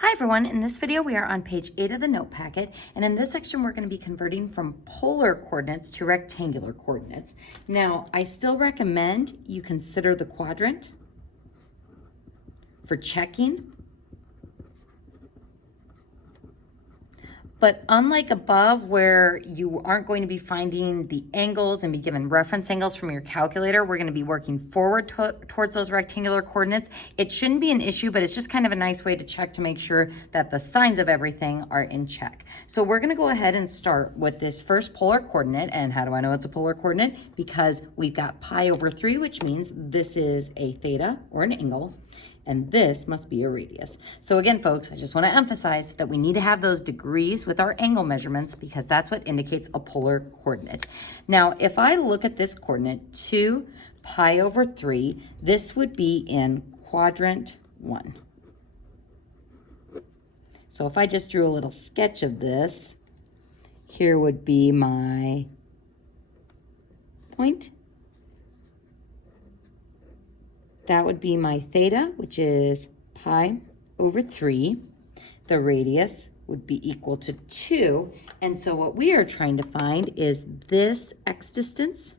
Hi everyone, in this video we are on page 8 of the note packet, and in this section we're going to be converting from polar coordinates to rectangular coordinates. Now, I still recommend you consider the quadrant for checking, but unlike above where you aren't going to be finding the angles and be given reference angles from your calculator, we're going to be working forward towards those rectangular coordinates. It shouldn't be an issue, but it's just kind of a nice way to check to make sure that the signs of everything are in check. So we're going to go ahead and start with this first polar coordinate. And how do I know it's a polar coordinate? Because we've got pi over 3, which means this is a theta or an angle, and this must be a radius. So again, folks, I just want to emphasize that we need to have those degrees with our angle measurements because that's what indicates a polar coordinate. Now, if I look at this coordinate, 2 pi over 3, this would be in quadrant 1. So if I just drew a little sketch of this, here would be my point. That would be my theta, which is pi over 3. The radius would be equal to 2. And so what we are trying to find is this x distance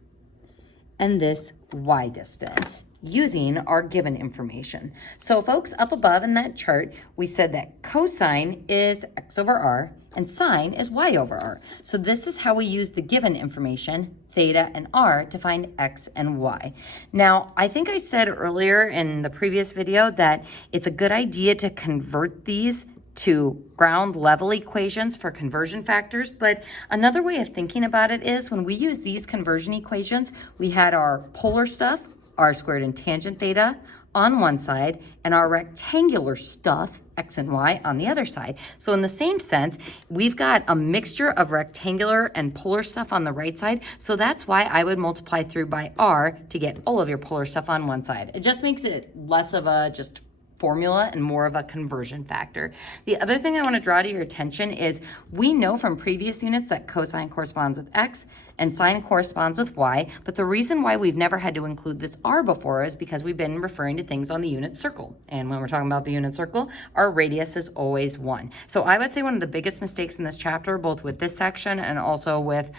and this y distance using our given information. So folks, up above in that chart, we said that cosine is x over r and sine is y over r. So this is how we use the given information, theta and r, to find x and y. Now, I think I said earlier in the previous video that it's a good idea to convert these to ground level equations for conversion factors, but another way of thinking about it is when we use these conversion equations, we had our polar stuff, r squared and tangent theta, on one side, and our rectangular stuff, x and y, on the other side. So in the same sense, we've got a mixture of rectangular and polar stuff on the right side, so that's why I would multiply through by r to get all of your polar stuff on one side. It just makes it less of a just formula and more of a conversion factor. The other thing I want to draw to your attention is we know from previous units that cosine corresponds with x and sine corresponds with y, but the reason why we've never had to include this r before is because we've been referring to things on the unit circle. And when we're talking about the unit circle, our radius is always 1. So I would say one of the biggest mistakes in this chapter, both with this section and also with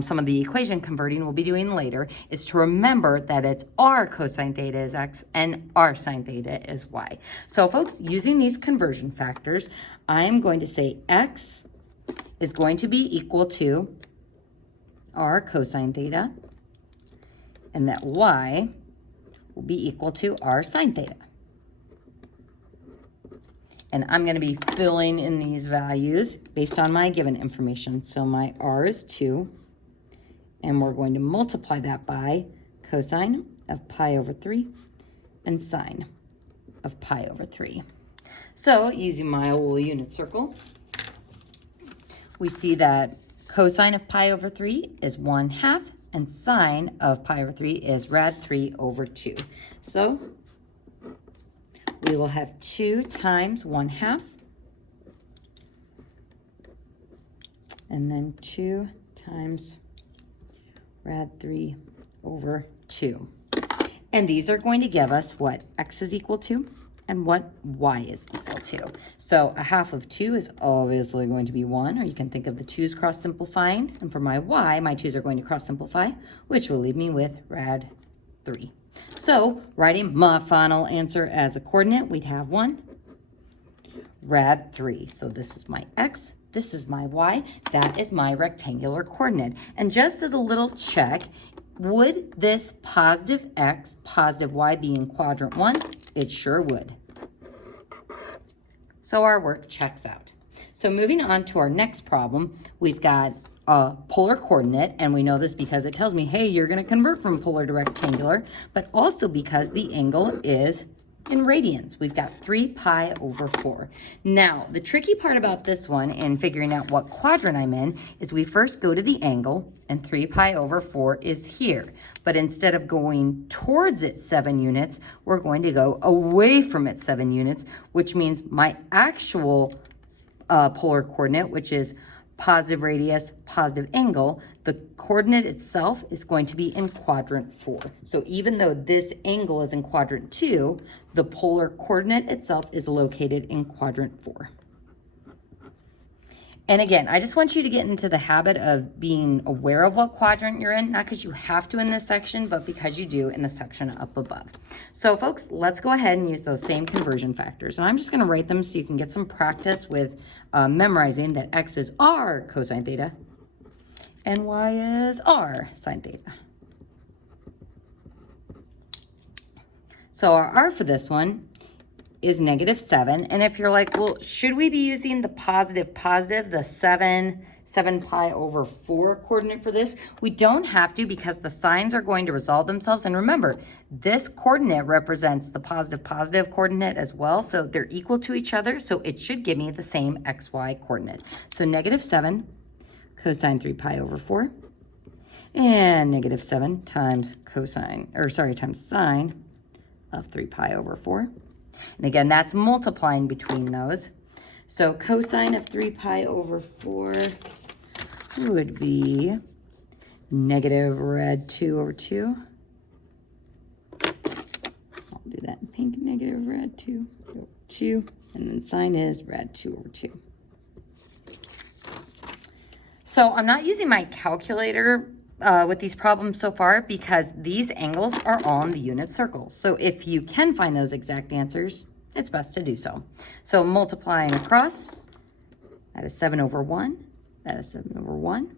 some of the equation converting we'll be doing later, is to remember that it's r cosine theta is x and r sine theta is y. So folks, using these conversion factors, I'm going to say x is going to be equal to r cosine theta, and that y will be equal to r sine theta. And I'm going to be filling in these values based on my given information. So my r is 2, and we're going to multiply that by cosine of pi over 3 and sine of pi over 3. So using my little unit circle, we see that cosine of pi over 3 is 1/2, and sine of pi over 3 is rad 3 over 2. So we will have 2 times 1/2, and then 2 times rad 3 over 2. And these are going to give us what x is equal to and what y is equal to. So 1/2 of 2 is obviously going to be 1, or you can think of the 2's cross simplifying. And for my y, my 2's are going to cross simplify, which will leave me with rad 3. So writing my final answer as a coordinate, we'd have 1, rad 3. So this is my x, this is my y, that is my rectangular coordinate. And just as a little check, would this positive x, positive y be in quadrant 1? It sure would. So our work checks out. So moving on to our next problem, we've got a polar coordinate, and we know this because it tells me, hey, you're going to convert from polar to rectangular, but also because the angle is in radians. We've got 3 pi over 4. Now, the tricky part about this one in figuring out what quadrant I'm in is we first go to the angle, and 3 pi over 4 is here. But instead of going towards its 7 units, we're going to go away from its 7 units, which means my actual polar coordinate, which is positive radius, positive angle, the coordinate itself is going to be in quadrant 4. So even though this angle is in quadrant 2, the polar coordinate itself is located in quadrant 4. And again, I just want you to get into the habit of being aware of what quadrant you're in, not because you have to in this section, but because you do in the section up above. So folks, let's go ahead and use those same conversion factors. And I'm just going to write them so you can get some practice with memorizing that x is r cosine theta and y is r sine theta. So our r for this one is -7. And if you're like, well, should we be using the positive, the 7 pi over 4 coordinate for this? We don't have to because the signs are going to resolve themselves. And remember, this coordinate represents the positive coordinate as well. So they're equal to each other. So it should give me the same xy coordinate. So -7 cosine 3 pi over 4 and -7 times times sine of 3 pi over 4. And again, that's multiplying between those. So cosine of 3 pi over 4 would be negative rad 2 over 2. I'll do that in pink, negative rad 2 over 2. And then sine is rad 2 over 2. So I'm not using my calculator with these problems so far because these angles are on the unit circle. So if you can find those exact answers, it's best to do so. So multiplying across, that is 7 over 1. That is 7 over 1.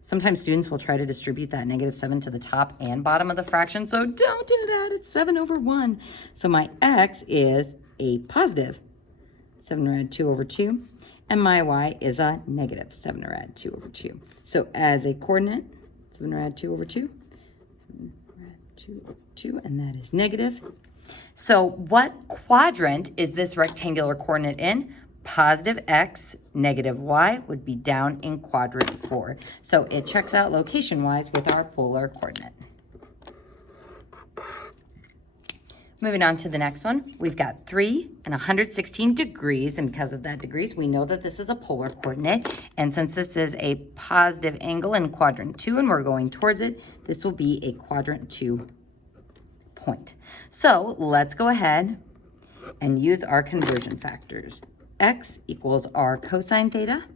Sometimes students will try to distribute that -7 to the top and bottom of the fraction. So don't do that. It's 7 over 1. So my x is a positive 7 rad 2 over 2. And my y is a negative 7 rad 2 over 2. So as a coordinate, 7 rad 2 over 2, 7 rad 2 over 2, and that is negative. So what quadrant is this rectangular coordinate in? Positive x, negative y would be down in quadrant 4. So it checks out location-wise with our polar coordinate. Moving on to the next one, we've got 3 and 116 degrees, and because of that degrees, we know that this is a polar coordinate, and since this is a positive angle in quadrant 2 and we're going towards it, this will be a quadrant 2 point. So let's go ahead and use our conversion factors. X equals r cosine theta,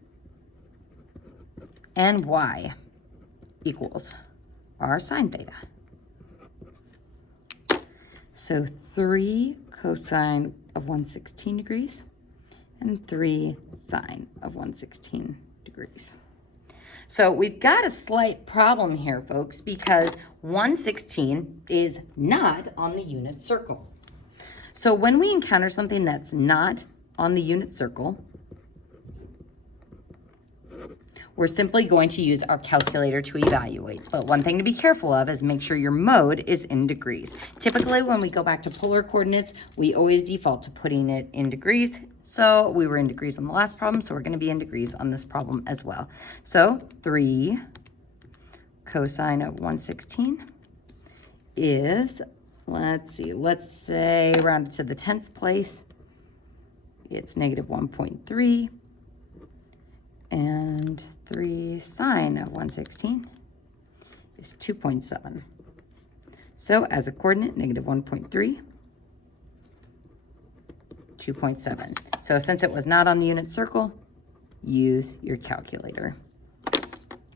and y equals r sine theta. So 3 cosine of 116 degrees and 3 sine of 116 degrees. So we've got a slight problem here, folks, because 116 is not on the unit circle. So when we encounter something that's not on the unit circle, we're simply going to use our calculator to evaluate. But one thing to be careful of is make sure your mode is in degrees. Typically, when we go back to polar coordinates, we always default to putting it in degrees. So we were in degrees on the last problem, so we're going to be in degrees on this problem as well. So 3 cosine of 116 is, let's say rounded to the 10th place, it's negative 1.3. And 3 sine of 116 is 2.7. So as a coordinate, negative 1.3, 2.7. So since it was not on the unit circle, use your calculator.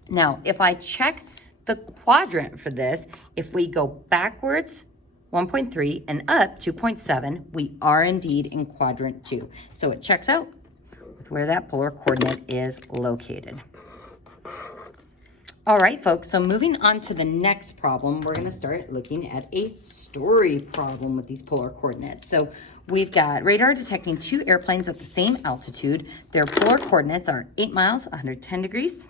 Now, if I check the quadrant for this, if we go backwards 1.3 and up 2.7, we are indeed in quadrant 2. So it checks out where that polar coordinate is located. All right, folks, so moving on to the next problem, we're going to start looking at a story problem with these polar coordinates. So we've got radar detecting 2 airplanes at the same altitude. Their polar coordinates are 8 miles, 110 degrees,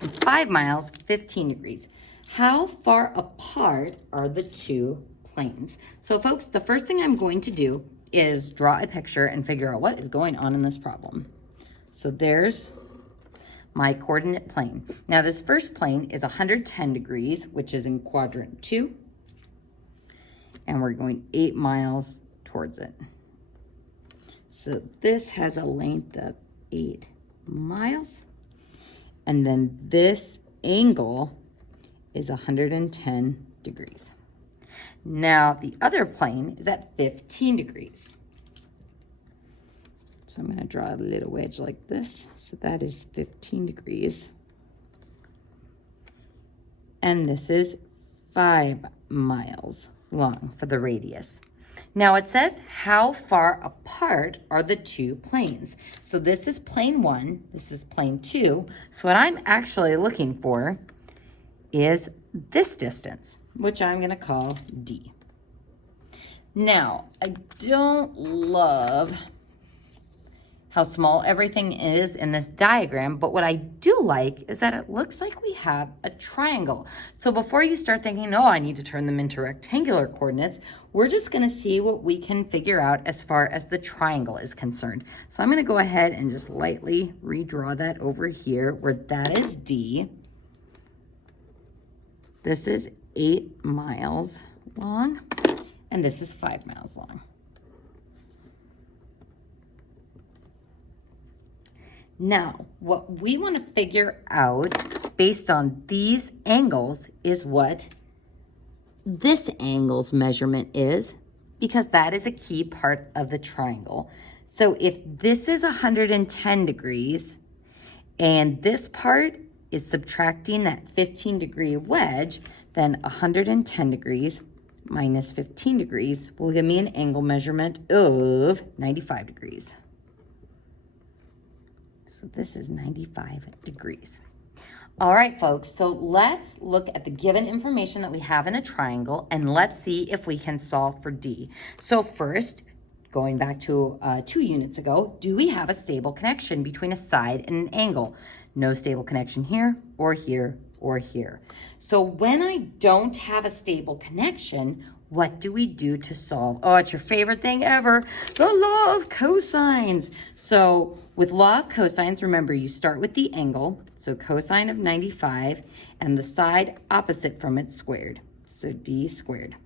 and 5 miles, 15 degrees. How far apart are the 2 planes? So, folks, the first thing I'm going to do is draw a picture and figure out what is going on in this problem. So there's my coordinate plane. Now this first plane is 110 degrees, which is in quadrant 2, and we're going 8 miles towards it. So this has a length of 8 miles, And then this angle is 110 degrees. Now, the other plane is at 15 degrees. So I'm going to draw a little wedge like this. So that is 15 degrees. And this is 5 miles long for the radius. Now it says how far apart are the two planes. So this is plane 1, this is plane 2. So what I'm actually looking for is this distance, which I'm going to call D. Now, I don't love how small everything is in this diagram, but what I do like is that it looks like we have a triangle. So before you start thinking, oh, I need to turn them into rectangular coordinates, we're just gonna see what we can figure out as far as the triangle is concerned. So I'm gonna go ahead and just lightly redraw that over here where that is D. This is 8 miles long, and this is 5 miles long. Now, what we want to figure out based on these angles is what this angle's measurement is, because that is a key part of the triangle. So if this is 110 degrees and this part is subtracting that 15-degree wedge, then 110 degrees minus 15 degrees will give me an angle measurement of 95 degrees. So this is 95 degrees. All right, folks, so let's look at the given information that we have in a triangle, and let's see if we can solve for D. So first, going back to 2 units ago, do we have a stable connection between a side and an angle? No stable connection here, or here, or here. So when I don't have a stable connection, what do we do to solve? Oh, it's your favorite thing ever, the law of cosines. So with law of cosines, remember you start with the angle, so cosine of 95, and the side opposite from it squared, so D squared.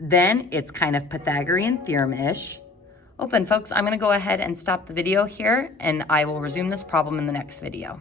Then it's kind of Pythagorean theorem-ish. Open, folks, I'm gonna go ahead and stop the video here, and I will resume this problem in the next video.